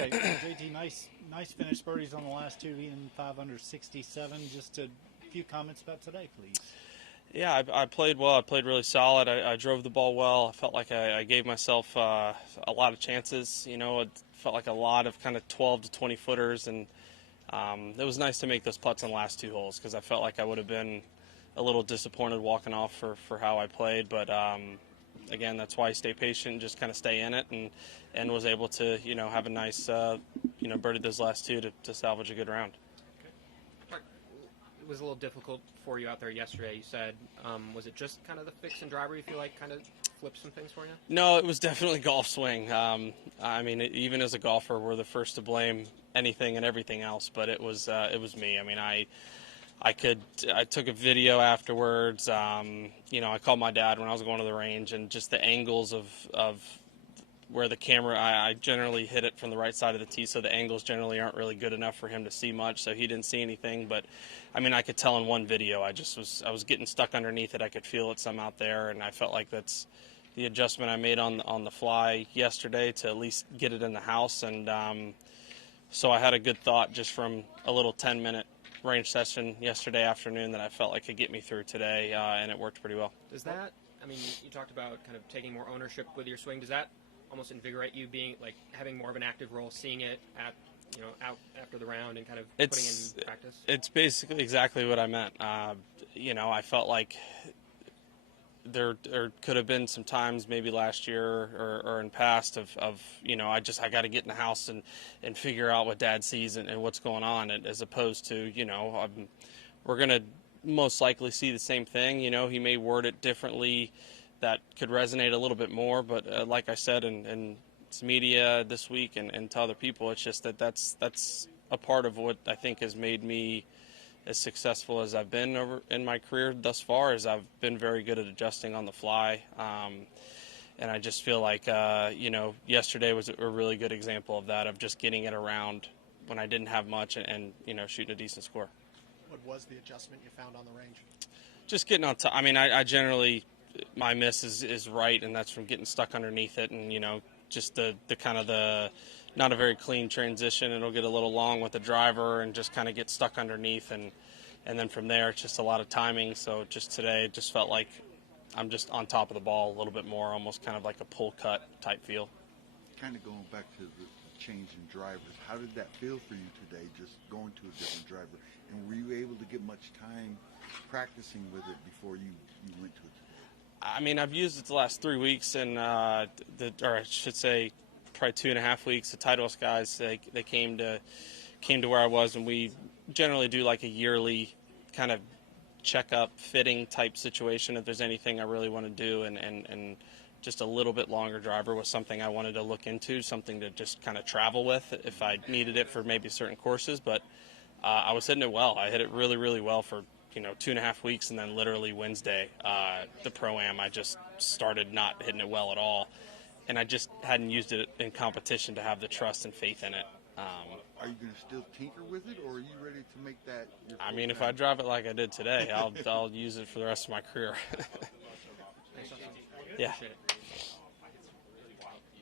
Okay, JT, nice finish. Birdies on the last two, even 5 under 67. Just a few comments about today, please. Yeah, I played well. I played really solid. I drove the ball well. I felt like I gave myself a lot of chances. You know, it felt like a lot of kind of 12 to 20 footers, and it was nice to make those putts on the last two holes because I felt like I would have been a little disappointed walking off for how I played. But again, that's why I stay patient and just kind of stay in it, and was able to have a nice birdie those last two to salvage a good round. It was a little difficult for you out there yesterday, you said. Was it just kind of the fix and driver you feel like kind of flipped some things for you? No, it was definitely golf swing. I mean, even as a golfer, we're the first to blame anything and everything else, but it was me. I mean, I took a video afterwards. I called my dad when I was going to the range, and just the angles of where the camera, I generally hit it from the right side of the tee, so the angles generally aren't really good enough for him to see much, so he didn't see anything. But I mean, I could tell in one video, I was getting stuck underneath it. I could feel it some out there, and I felt like that's the adjustment I made on the fly yesterday to at least get it in the house. And so I had a good thought just from a little 10-minute range session yesterday afternoon that I felt like could get me through today, and it worked pretty well. Does that, I mean, you talked about kind of taking more ownership with your swing. Does that almost invigorate you, being like having more of an active role, seeing it at out after the round and kind of putting in practice? It's basically exactly what I meant. I felt like there could have been some times maybe last year or in past of I got to get in the house and figure out what Dad sees and what's going on, as opposed to we're gonna most likely see the same thing. He may word it differently that could resonate a little bit more, but like I said in media this week and to other people, it's just that's a part of what I think has made me as successful as I've been over in my career thus far. Is I've been very good at adjusting on the fly, and I just feel like yesterday was a really good example of that, of just getting it around when I didn't have much and shooting a decent score. What was the adjustment you found on the range? Just getting on top. I mean, I generally, my miss is right, and that's from getting stuck underneath it, and just the kind of the not a very clean transition. It'll get a little long with the driver and just kind of get stuck underneath, and then from there it's just a lot of timing. So just today it just felt like I'm just on top of the ball a little bit more, almost kind of like a pull cut type feel. Kind of going back to the change in drivers, how did that feel for you today, just going to a different driver? And were you able to get much time practicing with it before you went to it today? I mean, I've used it the last 3 weeks, and or I should say probably 2.5 weeks. The Titleist guys, they came to where I was, and we generally do like a yearly kind of checkup, fitting type situation if there's anything I really want to do, and just a little bit longer driver was something I wanted to look into, something to just kind of travel with if I needed it for maybe certain courses. But I was hitting it well. I hit it really, really well for 2.5 weeks, and then literally Wednesday, the Pro-Am, I just started not hitting it well at all, and I just hadn't used it in competition to have the trust and faith in it. Are you going to still tinker with it, or are you ready to make that your I mean, if I drive it like I did today, I'll use it for the rest of my career. Thanks, Yeah. Appreciate it.